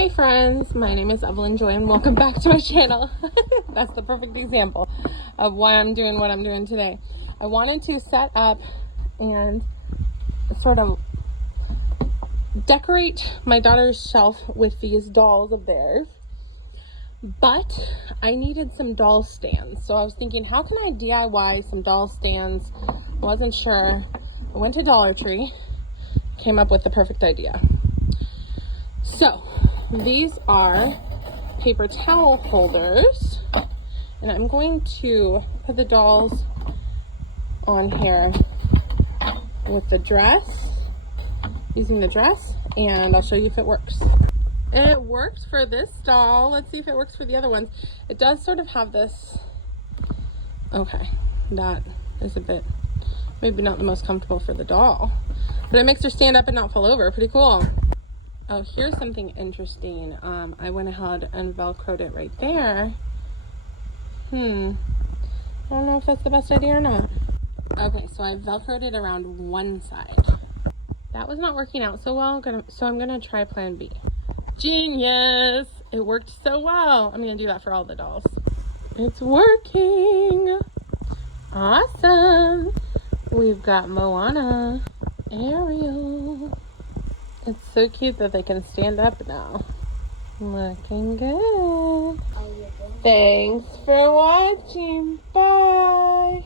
Hey friends, my name is Evelyn Joy and welcome back to my channel. That's the perfect example of why I'm doing what I'm doing today. I wanted to set up and sort of decorate my daughter's shelf with these dolls of theirs, but I needed some doll stands. So I was thinking, how can I DIY some doll stands? I wasn't sure. I went to Dollar Tree, came up with the perfect idea. So these are paper towel holders, and I'm going to put the dolls on here with the dress, using the dress, and I'll show you if it works. It worked for this doll. Let's see if it works for the other ones. It does sort of have this, okay, that is a bit, maybe not the most comfortable for the doll, but it makes her stand up and not fall over. Pretty cool. Oh, here's something interesting. I went ahead and Velcroed it right there. I don't know if that's the best idea or not. Okay, so I Velcroed it around one side. That was not working out so well, so I'm gonna try plan B. Genius! It worked so well. I'm gonna do that for all the dolls. It's working! Awesome! We've got Moana, Ariel. It's so cute that they can stand up now. Looking good. Thanks for watching. Bye.